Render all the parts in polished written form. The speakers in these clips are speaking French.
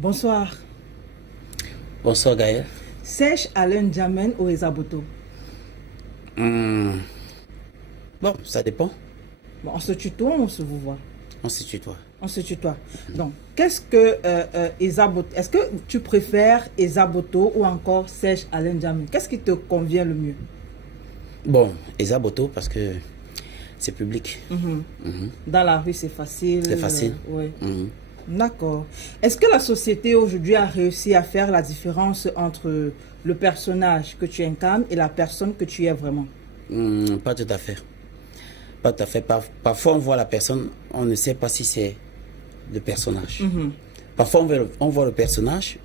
Bonsoir. Bonsoir Gaël. Sais-je Alain Djamen ou Eza Boto? Bon, ça dépend. Bon, on se tutoie ou on se vous voit? On se tutoie. On se tutoie. Donc, qu'est-ce que Eza Boto? Est-ce que tu préfères Eza Boto ou encore Sais-je Alain Djamen? Qu'est-ce qui te convient le mieux? Bon, Eza Boto parce que c'est public. Dans la rue, c'est facile. C'est facile. Ouais. D'accord. Est-ce que la société aujourd'hui a réussi à faire la différence entre le personnage que tu incarnes et la personne que tu es vraiment? Pas tout à fait. Pas tout à fait. Parfois, on voit la personne, on ne sait pas si c'est le personnage. Parfois, on voit le personnage,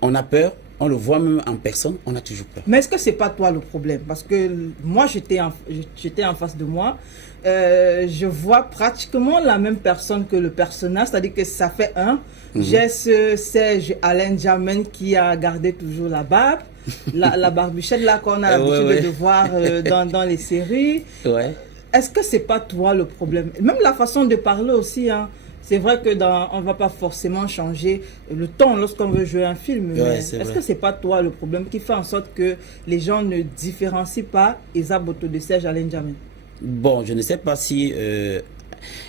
on a peur, on le voit même en personne, on a toujours peur. Mais est-ce que c'est pas toi le problème? Parce que moi, j'étais en face de moi. Je vois pratiquement la même personne que le personnage, c'est-à-dire que ça fait un. J'ai ce Serge Alain Djamen qui a gardé toujours la barbe, la barbichette là qu'on a l'habitude de voir dans les séries. Ouais. Est-ce que c'est pas toi le problème? Même la façon de parler aussi, hein. C'est vrai que on ne va pas forcément changer le ton lorsqu'on veut jouer un film. Ouais, mais est-ce que c'est pas toi le problème qui fait en sorte que les gens ne différencient pas Eza Boto de Serge Alain Djamen? Bon, je ne sais pas si,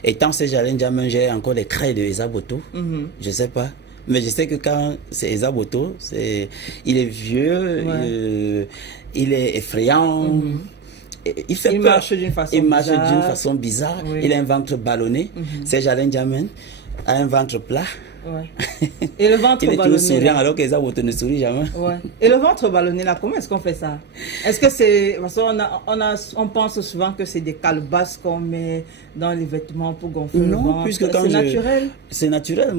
étant Serge Alain Djamen, j'ai encore les traits de Eza Boto. Je ne sais pas. Mais je sais que quand c'est Eza Boto, il est vieux, il est effrayant. Il fait peur. Marche d'une façon bizarre. Oui. Il a un ventre ballonné. Serge Alain Djamen a un ventre plat. Ouais. Et le ventre il est ballonné. toujours souriant alors qu'Eza Boto ne sourit jamais. Ouais. Et le ventre ballonné là, comment est-ce qu'on fait ça? Est-ce que c'est parce qu'on pense souvent que c'est des calebasses qu'on met dans les vêtements pour gonfler le ventre? Non, puisque quand c'est naturel. C'est naturel.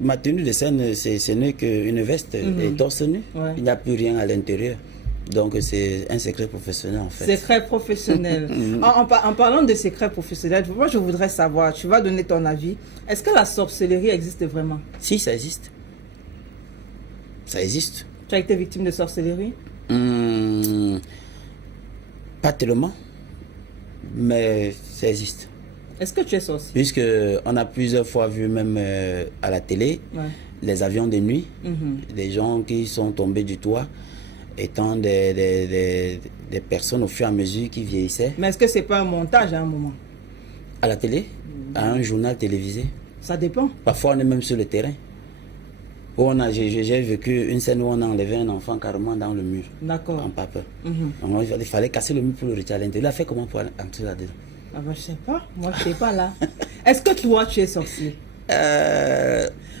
Ma tenue de scène, ce n'est qu'une veste et torse nu. Ouais. Il n'y a plus rien à l'intérieur. Donc c'est un secret professionnel en fait. Secret professionnel. En parlant de secret professionnel, moi je voudrais savoir, tu vas donner ton avis. Est-ce que la sorcellerie existe vraiment? Si, ça existe. Ça existe. Tu as été victime de sorcellerie? Pas tellement, mais ça existe. Est-ce que tu es sorcier? Puisque on a plusieurs fois vu même à la télé, les avions de nuit, des gens qui sont tombés du toit, étant des personnes au fur et à mesure qui vieillissaient. Mais est-ce que c'est pas un montage à un moment? À la télé, à un journal télévisé. Ça dépend. Parfois, on est même sur le terrain. J'ai vécu une scène où on a enlevé un enfant carrément dans le mur. D'accord. En pas peur. Donc, il fallait casser le mur pour le retirer à l'intérieur. Il a fait comment pour entrer là-dedans? Ah ben, je sais pas. Moi, je sais pas là. Est-ce que toi, tu es sorcier?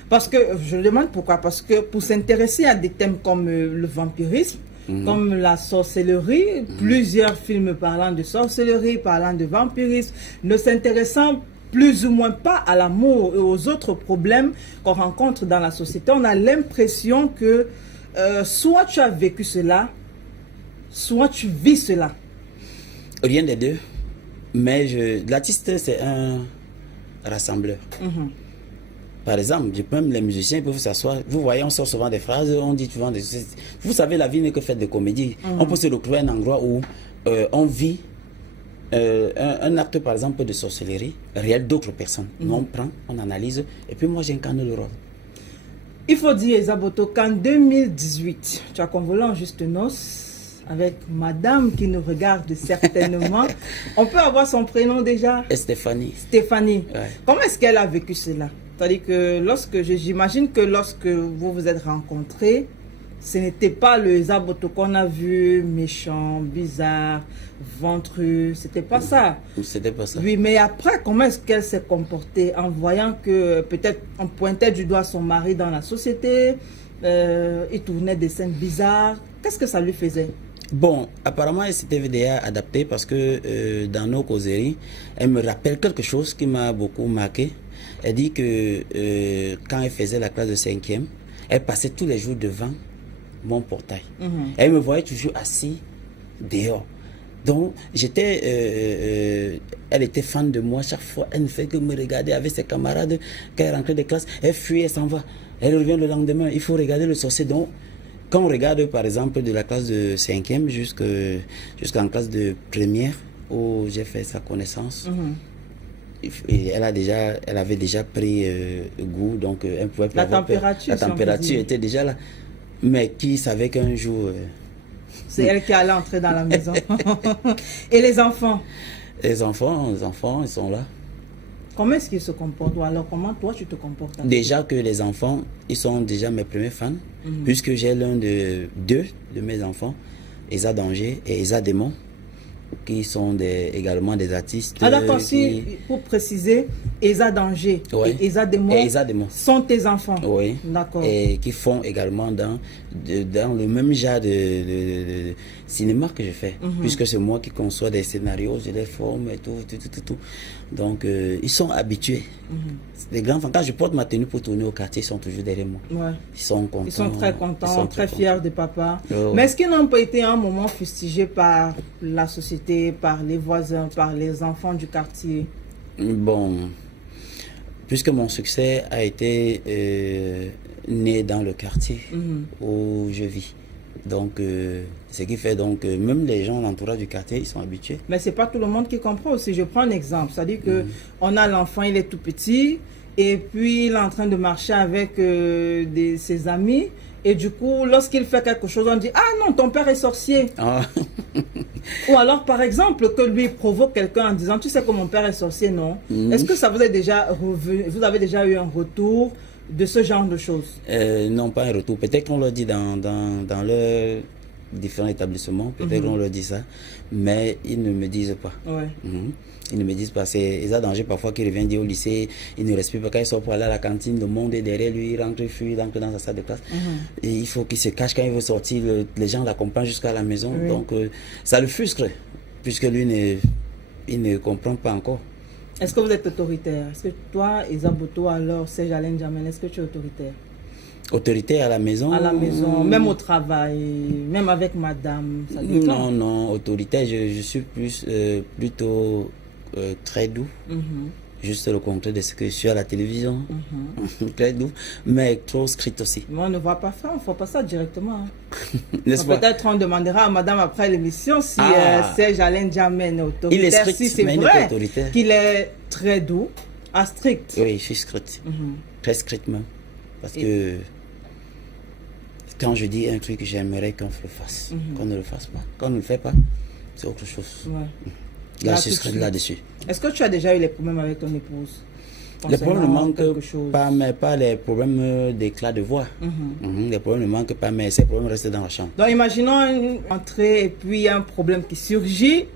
Parce que, je demande pourquoi. Parce que pour s'intéresser à des thèmes comme le vampirisme, comme la sorcellerie, plusieurs films parlant de sorcellerie, parlant de vampirisme, ne s'intéressant plus ou moins pas à l'amour et aux autres problèmes qu'on rencontre dans la société, on a l'impression que soit tu as vécu cela, soit tu vis cela. Rien des deux. Mais l'artiste, c'est un rassembleur. Par exemple, même les musiciens peuvent s'asseoir. Vous voyez, on sort souvent des phrases, on dit souvent des... Vous savez, la vie n'est que faite de comédie. On peut se retrouver à un endroit où on vit un acte, par exemple, de sorcellerie réel d'autres personnes. Nous, on prend, on analyse, et puis moi, j'incarne le rôle. Il faut dire, Eza Boto, qu'en 2018, tu as convolé en juste noces avec madame qui nous regarde certainement. On peut avoir son prénom déjà? Stéphanie. Stéphanie. Ouais. Comment est-ce qu'elle a vécu cela? C'est-à-dire que j'imagine que lorsque vous vous êtes rencontrés, ce n'était pas le Eza Boto qu'on a vu, méchant, bizarre, ventru, c'était pas ça. C'était pas ça. Oui, mais après, comment est-ce qu'elle s'est comportée en voyant que peut-être on pointait du doigt son mari dans la société, il tournait des scènes bizarres, qu'est-ce que ça lui faisait? Bon, apparemment, elle s'était déjà adaptée parce que dans nos causeries, elle me rappelle quelque chose qui m'a beaucoup marqué. Elle dit que quand elle faisait la classe de 5e, elle passait tous les jours devant mon portail. Elle me voyait toujours assis dehors. Donc, elle était fan de moi. Chaque fois, elle ne fait que me regarder avec ses camarades. Quand elle rentrait de classe, elle fuit, elle s'en va. Elle revient le lendemain. Il faut regarder le sorcier. Donc, quand on regarde, par exemple, de la classe de 5e jusqu'en classe de première, où j'ai fait sa connaissance, Et elle avait déjà pris goût, donc elle pouvait La avoir peur. température, La si on peut température dire. était déjà là. Mais qui savait qu'un jour, C'est elle qui allait entrer dans la maison. Et les enfants, les enfants, ils sont là. comment est-ce qu'ils se comportent? Ou alors, comment toi, tu te comportes avec Déjà que les enfants, ils sont déjà mes premiers fans, puisque j'ai deux de mes enfants, Esa Danger et Esa Démon, qui sont également des artistes. Ah d'accord, si, pour préciser, Esa Danger Ouais. et Esa Démon Et Esa Démon. sont tes enfants. Oui. D'accord. Et qui font également dans le même genre de cinéma que je fais. Puisque c'est moi qui conçois des scénarios, je les forme et tout. Donc, ils sont habitués. Les grands enfants, quand je porte ma tenue pour tourner au quartier, ils sont toujours derrière moi. Ouais. Ils sont contents. Ils sont très contents, ils sont très fiers de papa. Oh. Mais est-ce qu'ils n'ont pas été un moment fustigés par la société, par les voisins, par les enfants du quartier? Bon, puisque mon succès a été né dans le quartier où je vis. Donc, ce qui fait donc, même les gens l'entourage du quartier, ils sont habitués. Mais c'est pas tout le monde qui comprend aussi. Je prends un exemple. C'est-à-dire que on a l'enfant, il est tout petit, et puis il est en train de marcher avec ses amis. Et du coup, lorsqu'il fait quelque chose, on dit « Ah non, ton père est sorcier Ah. ». Ou alors, par exemple, que lui provoque quelqu'un en disant « Tu sais que mon père est sorcier, non ?» Est-ce que ça vous est déjà revenu, vous avez déjà eu un retour de ce genre de choses? Non, pas un retour. Peut-être qu'on le dit dans leurs différents établissements, peut-être qu'on leur dit ça, mais ils ne me disent pas. Ouais. Ils ne me disent pas. C'est Esa Danger parfois qui revient dire au lycée, il ne respire pas. Quand il sort pour aller à la cantine, le monde est derrière lui, il rentre, il fuit, il rentre dans sa salle de classe. Et il faut qu'il se cache quand il veut sortir, les gens l'accompagnent jusqu'à la maison. Oui. Donc ça le frustre, puisque lui, il ne comprend pas encore. Est-ce que vous êtes autoritaire? Est-ce que toi, Esa Boto, alors, Serge Alain Djamel, est-ce que tu es autoritaire? Autorité à la maison? À la maison, même au travail, même avec madame, ça dépend. Non, autoritaire, je suis plutôt très doux. Juste le contraire de ce que je suis à la télévision. Très doux, mais trop strict aussi. Mais on ne voit pas ça, on ne fait pas ça directement. N'est-ce pas? Peut-être on demandera à madame après l'émission si Ah. Serge Alain Djamel est autoritaire. Il est strict, si c'est mais il n'est pas vrai autoritaire. qu'il est très doux, à strict. Oui, je suis strict. Très strict même. Parce que quand je dis un truc, j'aimerais qu'on le fasse. Qu'on ne le fasse pas. Quand on ne le fait pas, c'est autre chose. Ouais. Là, Là, je tout de suis suite. là-dessus. Est-ce que tu as déjà eu les problèmes avec ton épouse? Les problèmes ne concernant manquent quelque chose? pas, mais pas les problèmes d'éclat de voix. Les problèmes ne manquent pas, mais ces problèmes restent dans la chambre. Donc imaginons une entrée et puis il y a un problème qui surgit.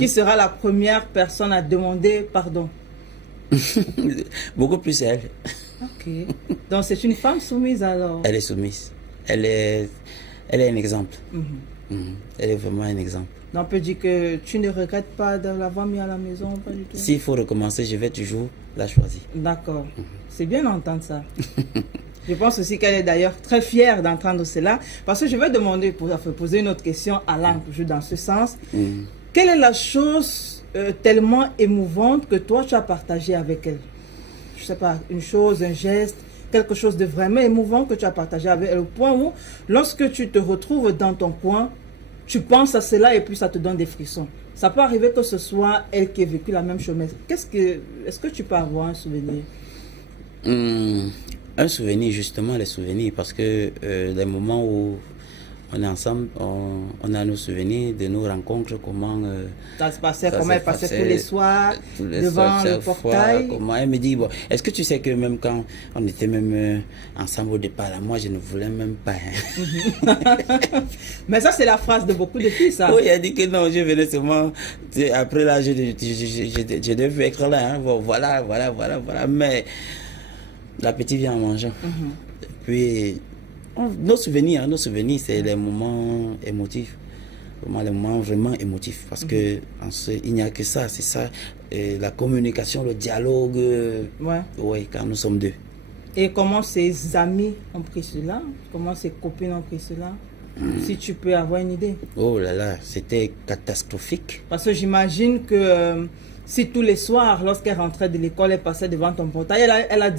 Qui sera la première personne à demander pardon? Beaucoup plus elle. Ok. Donc c'est une femme soumise alors? Elle est soumise. Elle est un exemple. Elle est vraiment un exemple. Donc on peut dire que tu ne regrettes pas de l'avoir mis à la maison, pas du tout? S'il faut recommencer, je vais toujours la choisir. D'accord. C'est bien d'entendre ça. Je pense aussi qu'elle est d'ailleurs très fière d'entendre cela. Parce que je vais demander, pour poser une autre question à Alain, toujours dans ce sens. Quelle est la chose tellement émouvante que toi tu as partagée avec elle? Je ne sais pas, une chose, un geste, quelque chose de vraiment émouvant que tu as partagé avec elle, au point où, lorsque tu te retrouves dans ton coin, tu penses à cela et puis ça te donne des frissons. Ça peut arriver que ce soit elle qui ait vécu la même chose. Mais est-ce que tu peux avoir un souvenir? Un souvenir, justement, les souvenirs, parce que les moments où on est ensemble, on a nos souvenirs de nos rencontres, comment Ça se passait, ça comment s'est elle passait passé tous les soirs devant le chaque fois, portail. comment elle me dit, bon, est-ce que tu sais que même quand on était même ensemble au départ, là, moi je ne voulais même pas. Mais ça, c'est la phrase de beaucoup de filles, ça. Oui, elle dit que non, je venais seulement. Après là, je devais être là. Hein. Bon, voilà. Mais la petite vient en mangeant. Puis, nos souvenirs, c'est les moments émotifs. Vraiment, les moments vraiment émotifs. Parce que il n'y a que ça, c'est ça. Et la communication, le dialogue. Ouais, quand nous sommes deux. Et comment ses amis ont pris cela? Comment ses copines ont pris cela? Si tu peux avoir une idée. Oh là là, c'était catastrophique. Parce que j'imagine que si tous les soirs, lorsqu'elle rentrait de l'école, elle passait devant ton portail, elle a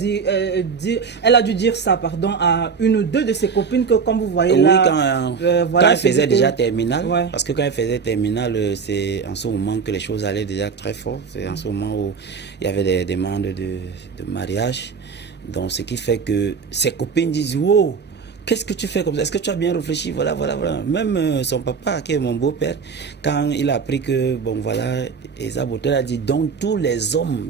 dû dire ça, pardon, à une ou deux de ses copines que, comme vous voyez là, quand elle faisait déjà terminale, ouais. Parce que quand elle faisait terminale, c'est en ce moment que les choses allaient déjà très fort. C'est en ce moment où il y avait des demandes de mariage. Donc, ce qui fait que ses copines disent, wow, qu'est-ce que tu fais comme ça? Est-ce que tu as bien réfléchi? Voilà. Même son papa, qui est mon beau-père, quand il a appris que, bon, voilà, Eza Boto a dit, donc tous les hommes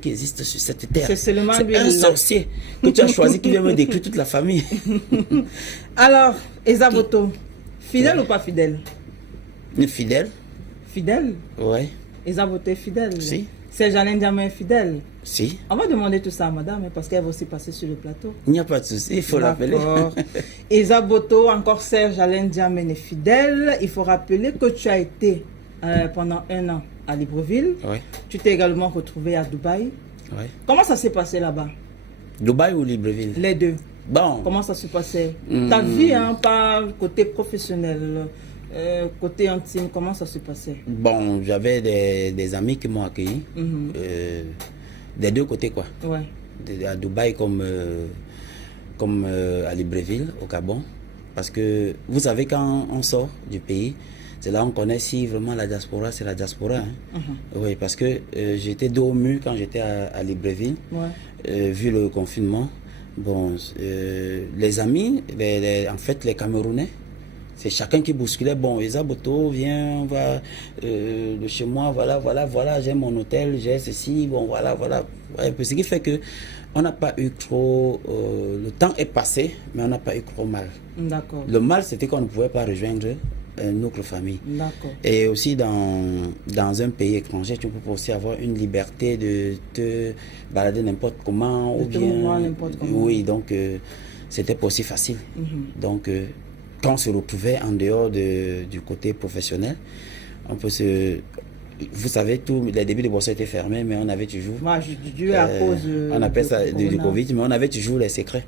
qui existent sur cette terre, c'est un sorcier que tu as choisi qui vient me détruire toute la famille. Alors, Eza Boto, fidèle ou pas fidèle? Fidèle. Fidèle? Ouais. Eza Boto est fidèle? Si. Serge Alain Diamant est fidèle? Si. On va demander tout ça à madame, parce qu'elle va aussi passer sur le plateau. Il n'y a pas de souci, il faut l'appeler. Eza Boto, encore Serge Alain Diamant est fidèle. Il faut rappeler que tu as été pendant 1 an à Libreville. Ouais. Tu t'es également retrouvé à Dubaï. Ouais. Comment ça s'est passé là-bas? Dubaï ou Libreville? Les deux. Bon. Comment ça se passait? Ta vie, hein, pas côté professionnel, côté intime, comment ça se passait? Bon, j'avais des amis qui m'ont accueilli. Des deux côtés, quoi. Ouais. À Dubaï comme à Libreville, au Gabon. Parce que, vous savez, quand on sort du pays, c'est là on connaît si vraiment la diaspora, c'est la diaspora. Hein. Oui, parce que j'étais dos au mur quand j'étais à Libreville, vu le confinement. Bon, les amis, en fait, les Camerounais, c'est chacun qui bousculait. Bon, Eza Boto, viens, on va de chez moi, voilà, j'ai mon hôtel, j'ai ceci, bon, voilà. Ouais, ce qui fait que on n'a pas eu trop... le temps est passé, mais on n'a pas eu trop mal. D'accord. Le mal, c'était qu'on ne pouvait pas rejoindre notre famille. D'accord. Et aussi, dans un pays étranger, tu peux aussi avoir une liberté de te balader n'importe comment. De ou te bien mouvoir n'importe comment. Oui, donc c'était pas aussi facile. Donc, quand on se retrouvait en dehors du côté professionnel, on peut se... Vous savez, les débuts de boissons étaient fermés, mais on avait toujours... Moi, dû à cause on appelle ça du Covid, mais on avait toujours les secrets.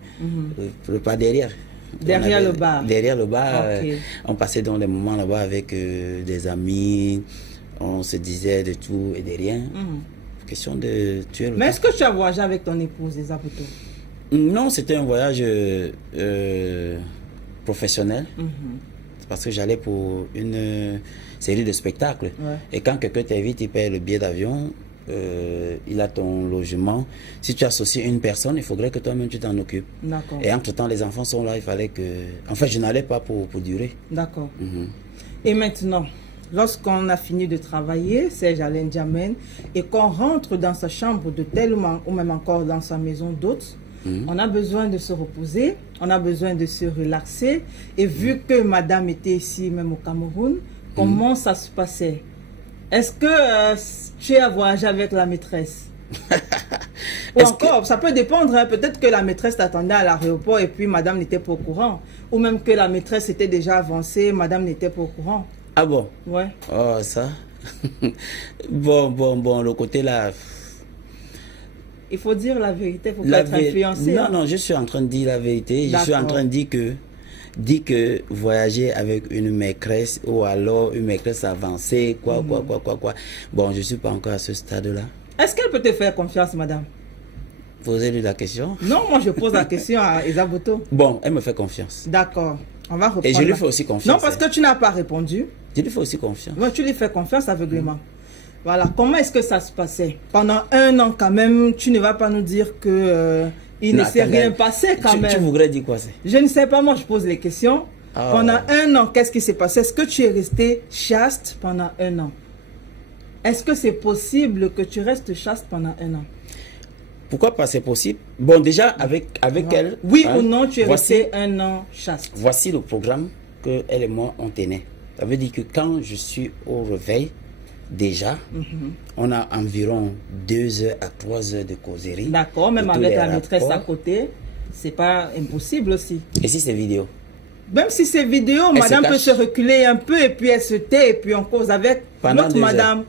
Pas derrière. Derrière le bar. Derrière le bar. Okay. On passait dans des moments là-bas avec des amis. On se disait de tout et de rien. Question de tuer le temps. Mais est-ce que tu as voyagé avec ton épouse, Eza Boto? Non, c'était un voyage professionnel. Parce que j'allais pour une série de spectacles. Ouais. Et quand quelqu'un t'invite, il paye le billet d'avion. Il a ton logement. Si tu associes une personne, il faudrait que toi-même tu t'en occupes. D'accord. Et entre-temps, les enfants sont là, il fallait que... En fait, je n'allais pas pour durer. D'accord. Et maintenant, lorsqu'on a fini de travailler, Serge Alain Diamant, et qu'on rentre dans sa chambre d'hôtel ou même encore dans sa maison d'hôte, on a besoin de se reposer, on a besoin de se relaxer. Et vu que madame était ici, même au Cameroun, comment ça se passait? Est-ce que tu as voyagé avec la maîtresse? Ou encore, ça peut dépendre, hein, peut-être que la maîtresse t'attendait à l'aéroport et puis madame n'était pas au courant. Ou même que la maîtresse était déjà avancée, madame n'était pas au courant. Ah bon? Ouais. Oh, ça. Bon, le côté là... Il faut dire la vérité, il ne faut pas être influencé. Non, je suis en train de dire la vérité. Je suis en train de dire que voyager avec une maîtresse ou alors une maîtresse avancée, quoi. Bon, je ne suis pas encore à ce stade-là. Est-ce qu'elle peut te faire confiance, madame? Posez-lui la question. Non, moi je pose la question à Eza Boto. Bon, elle me fait confiance. D'accord. On va reprendre. Et je lui fais aussi confiance. Non, parce que tu n'as pas répondu. Je lui fais aussi confiance. Ouais, tu lui fais confiance aveuglément. Voilà. Comment est-ce que ça se passait? Pendant 1 an quand même, tu ne vas pas nous dire que il ne s'est rien passé quand même. Tu voudrais dire quoi? Je ne sais pas, moi je pose les questions. Pendant 1 an, qu'est-ce qui s'est passé? Est-ce que tu es resté chaste pendant 1 an? Est-ce que c'est possible que tu restes chaste pendant 1 an? Pourquoi pas? C'est possible. Bon, déjà, avec elle... Oui ou non, tu es resté 1 an chaste? Voici le programme que elle et moi, on tenait. Ça veut dire que quand je suis au réveil, déjà, on a environ 2 heures à 3 heures de causerie. D'accord, même avec la maîtresse à côté, c'est pas impossible aussi. Et si c'est vidéo? Même si c'est vidéo, madame peut se reculer un peu et puis elle se tait et puis on cause avec l'autre madame.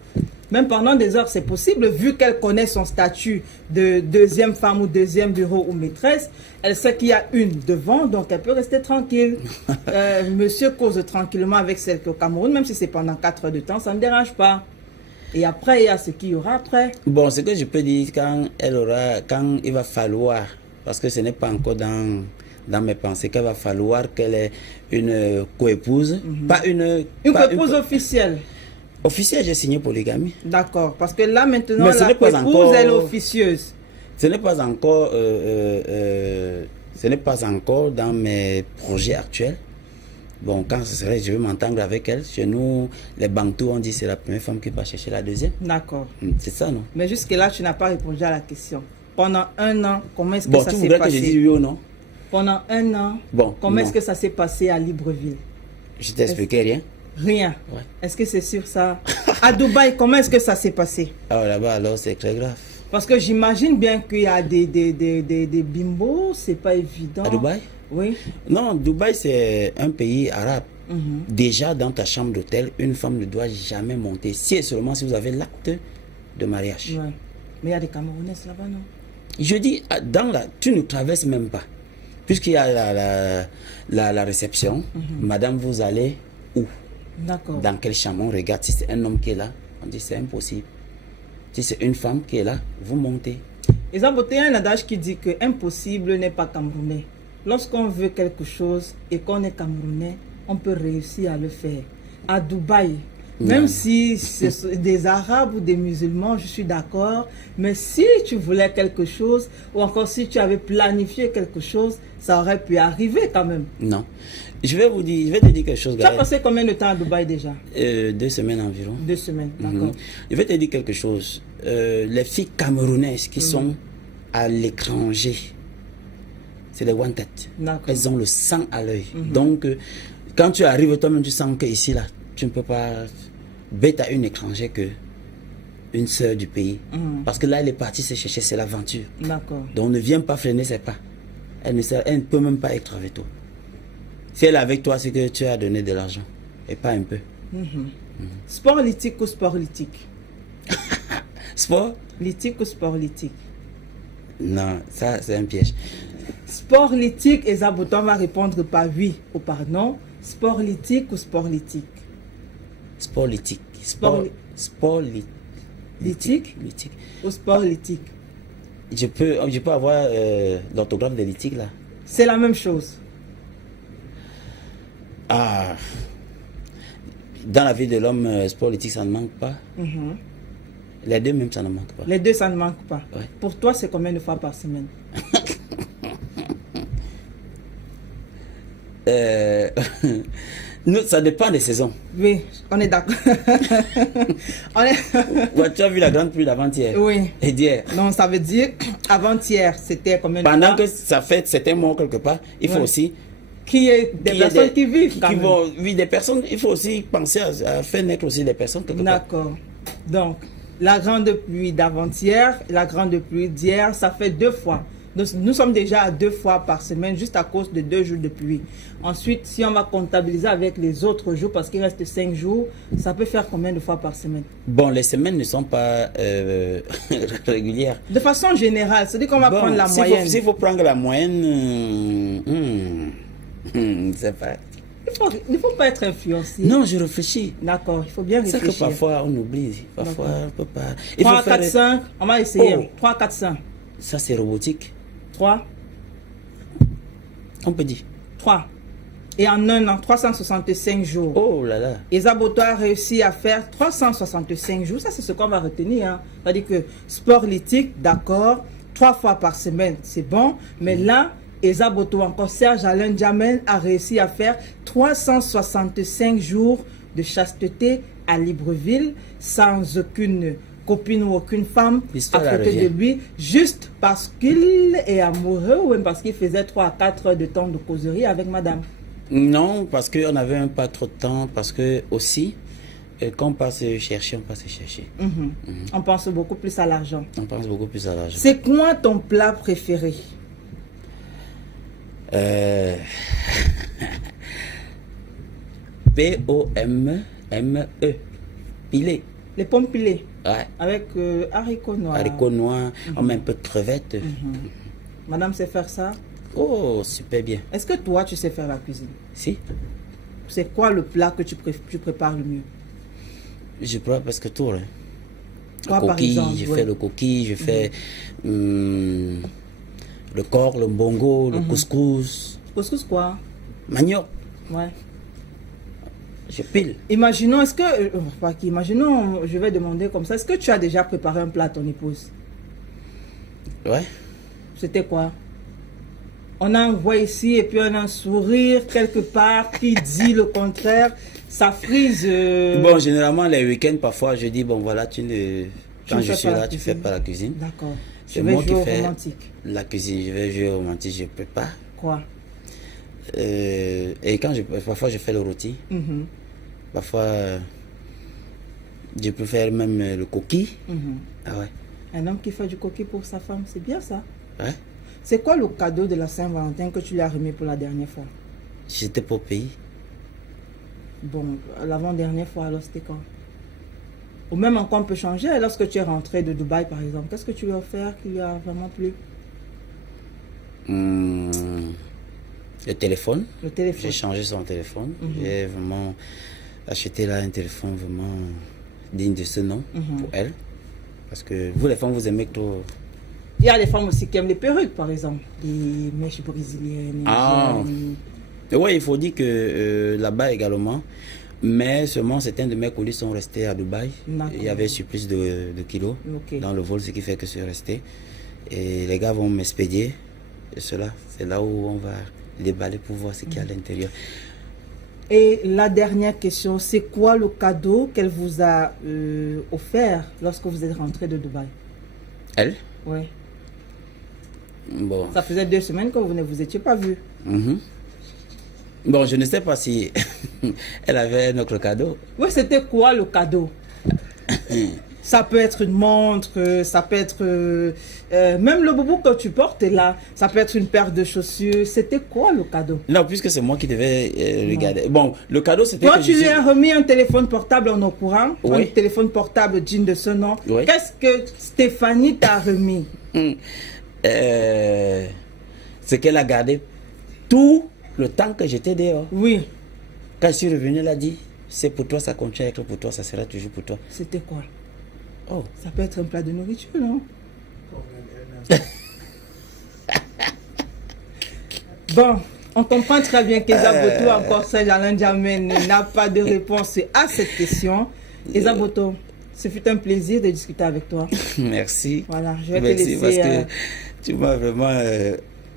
Même pendant des heures, c'est possible, vu qu'elle connaît son statut de deuxième femme ou deuxième bureau ou maîtresse. Elle sait qu'il y a une devant, donc elle peut rester tranquille. Monsieur cause tranquillement avec celle qui est au Cameroun, même si c'est pendant 4 heures de temps, ça ne dérange pas. Et après, il y a ce qu'il y aura après. Bon, ce que je peux dire, quand il va falloir, parce que ce n'est pas encore dans mes pensées, qu'il va falloir qu'elle ait une coépouse, pas une coépouse officielle. Officielle, j'ai signé polygamie. D'accord, parce que là maintenant, mais la coépouse, elle est officieuse. Ce n'est pas encore dans mes projets actuels. Bon, quand ce serait, je vais m'entendre avec elle. Chez nous, les Bantous, on dit c'est la première femme qui va chercher la deuxième. D'accord. C'est ça, non? Mais jusque-là, tu n'as pas répondu à la question. Pendant 1 an, comment est-ce que ça s'est passé? Bon, tu voudrais que je dise oui ou non? Pendant 1 an, comment est-ce que ça s'est passé à Libreville? Je t'ai expliqué rien. Rien. Ouais. Est-ce que c'est sûr ça? À Dubaï, comment est-ce que ça s'est passé? Ah, là-bas, alors c'est très grave. Parce que j'imagine bien qu'il y a des bimbos, c'est pas évident. À Dubaï? Oui. Non, Dubaï, c'est un pays arabe. Déjà, dans ta chambre d'hôtel, une femme ne doit jamais monter, si et seulement si vous avez l'acte de mariage. Ouais. Mais il y a des Camerounais là-bas, non? Je dis, tu ne traverses même pas. Puisqu'il y a la réception, madame, vous allez où? D'accord. Dans quelle chambre? On regarde. Si c'est un homme qui est là, on dit c'est impossible. Si c'est une femme qui est là, vous montez. Il y a un adage qui dit que impossible n'est pas camerounais. Lorsqu'on veut quelque chose et qu'on est camerounais, on peut réussir à le faire. À Dubaï, même si c'est des Arabes ou des musulmans, je suis d'accord. Mais si tu voulais quelque chose, ou encore si tu avais planifié quelque chose, ça aurait pu arriver quand même. Non. Je vais te dire quelque chose. Tu as passé combien de temps à Dubaï déjà? 2 semaines environ. 2 semaines, d'accord. Je vais te dire quelque chose. Les filles camerounaises qui sont à l'étranger, c'est des one-tête. Elles ont le sang à l'œil. Donc, quand tu arrives, toi-même, tu sens que ici, là, tu ne peux pas bête à une étrangère que une sœur du pays. Parce que là, elle est partie se chercher, c'est l'aventure. D'accord. Donc, ne viens pas freiner ses pas. Elle ne peut même pas être avec toi. Si elle est avec toi, c'est que tu as donné de l'argent. Et pas un peu. Sport lithique ou sport lithique? Sport? Lithique ou sport lithique? Non, ça c'est un piège. Sport lithique, et Zabouton va répondre par oui ou par non. Sport lithique ou sport lithique? Sport lithique. Lithique ou sport lithique? Je peux avoir l'orthographe de lithique là. C'est la même chose. Ah. Dans la vie de l'homme, sport lithique, ça ne manque pas. Les deux même, ça ne manque pas. Les deux, ça ne manque pas. Ouais. Pour toi, c'est combien de fois par semaine? Nous, ça dépend des saisons. Oui, on est d'accord. Ouais, tu as vu la grande pluie d'avant-hier? Oui. Et d'hier? Donc, ça veut dire, avant-hier, c'était combien de fois? Pendant que ça fait certains mois quelque part, il faut aussi... Qu'il y ait des personnes qui vivent quand même. Oui, des personnes, il faut aussi penser à faire naître aussi des personnes quelque part. D'accord. Donc, la grande pluie d'avant-hier, la grande pluie d'hier, ça fait 2 fois. Donc, nous sommes déjà à 2 fois par semaine, juste à cause de 2 jours de pluie. Ensuite, si on va comptabiliser avec les autres jours, parce qu'il reste 5 jours, ça peut faire combien de fois par semaine? Bon, les semaines ne sont pas régulières. De façon générale, c'est-à-dire qu'on va prendre la moyenne. S'il faut prendre la moyenne, c'est pas... Il ne faut pas être influencé. Non, je réfléchis. D'accord, il faut bien réfléchir. C'est que parfois on oublie, parfois on ne peut pas... 3, 4, 5, on va essayer. 3, 4, 5. Ça c'est robotique. 3. On peut dire. 3. Et en 1 an, 365 jours. Oh là là. Esaboto a réussi à faire 365 jours. Ça, c'est ce qu'on va retenir. Hein. C'est-à-dire que sport lithique, d'accord, 3 fois par semaine, c'est bon. Mais là, Esaboto, encore Serge Alain Djamel, a réussi à faire 365 jours de chasteté à Libreville sans aucune copine ou aucune femme à côté de lui, juste parce qu'il est amoureux ou même parce qu'il faisait 3 à 4 heures de temps de causerie avec madame. Non, parce qu'on n'avait pas trop de temps, parce que aussi, quand on passe chercher, on passe chercher. On pense beaucoup plus à l'argent. On pense beaucoup plus à l'argent. C'est quoi ton plat préféré? P-O-M-M-E. Pilé. Les pommes pilées Ouais. avec haricots noirs. Haricots noirs, on met un peu de crevettes. Madame sait faire ça. Oh, super bien. Est-ce que toi, tu sais faire la cuisine? Si, C'est quoi le plat que tu prépares le mieux? je prends presque tout. Hein. Quoi, Le par coquille, exemple? je Ouais. fais le coquille, je fais le corps, le bongo, le couscous, Couscous quoi? manioc. Ouais. Je pile. Imaginons, est-ce que... imaginons, je vais demander comme ça. Est-ce que tu as déjà préparé un plat à ton épouse? Ouais. C'était quoi? On a un voix ici et puis on a un sourire quelque part qui dit le contraire. Ça frise. Bon, généralement, les week-ends, parfois, je dis, bon, voilà, quand ne je fais suis pas la là, tu fais cuisine. pas la cuisine. D'accord. Je C'est vais moi jouer qui au fais romantique. la cuisine. Je vais jouer au romantique, je prépare. Quoi? Et parfois, je fais le rôti. Mhm, Parfois, je peux faire même le coquille. mhm. Ah ouais. Un homme qui fait du coquille pour sa femme, c'est bien ça. Ouais. C'est quoi le cadeau de la Saint-Valentin que tu lui as remis pour la dernière fois? J'étais pas au pays. Bon, l'avant-dernière fois, alors c'était quand? Ou même encore on peut changer, lorsque tu es rentré de Dubaï par exemple, qu'est-ce que tu lui as offert qui lui a vraiment plu? Le téléphone. Le téléphone. J'ai changé son téléphone. J'ai vraiment acheté là un téléphone vraiment digne de ce nom pour elle. Parce que vous les femmes, vous aimez que tout... Il y a des femmes aussi qui aiment les perruques par exemple, les mèches brésiliennes. Ah. indiennes. Oui, il faut dire que là-bas également, mais seulement certains de mes colis sont restés à Dubaï. D'accord. Il y avait surplus de kilos Ok. dans le vol, ce qui fait que je suis resté. Et les gars vont m'expédier. Et cela, c'est là où on va déballer pour voir ce qu'il y a à l'intérieur. Et la dernière question, c'est quoi le cadeau qu'elle vous a offert lorsque vous êtes rentré de Dubaï? Elle? Oui. Bon. Ça faisait 2 semaines que vous ne vous étiez pas vus. Mhm. Bon, je ne sais pas si elle avait notre cadeau. Oui, c'était quoi le cadeau? Ça peut être une montre, ça peut être... même le boubou que tu portes là, ça peut être une paire de chaussures. C'était quoi le cadeau? Non, puisque c'est moi qui devais regarder. Bon, le cadeau, c'était Toi, que tu je lui suis- as remis un téléphone portable en au courant, Oui. un téléphone portable digne de ce nom. Oui. Qu'est-ce que Stéphanie t'a remis? C'est qu'elle a gardé tout le temps que j'étais dehors. Oui, Quand je suis revenu, elle a dit, c'est pour toi, ça continue à être pour toi, ça sera toujours pour toi. c'était quoi? Oh, Ça peut être un plat de nourriture, non? Bon, on comprend très bien qu'Esaboto, encore Saint-Alain Diamène, n'a pas de réponse à cette question. Esaboto, ce fut un plaisir de discuter avec toi. merci. Voilà, je vais te Merci laisser... parce que tu m'as vraiment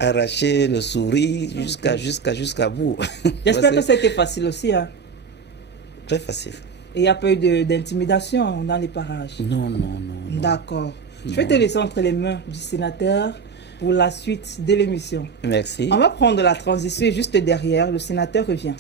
arraché le sourire jusqu'à bout. J'espère que Parce c'était facile aussi. Hein. Très facile. Et il n'y a pas eu d'intimidation dans les parages. Non, non, non. D'accord. Je vais te laisser entre les mains du sénateur pour la suite de l'émission. Merci. On va prendre la transition et juste derrière, le sénateur revient.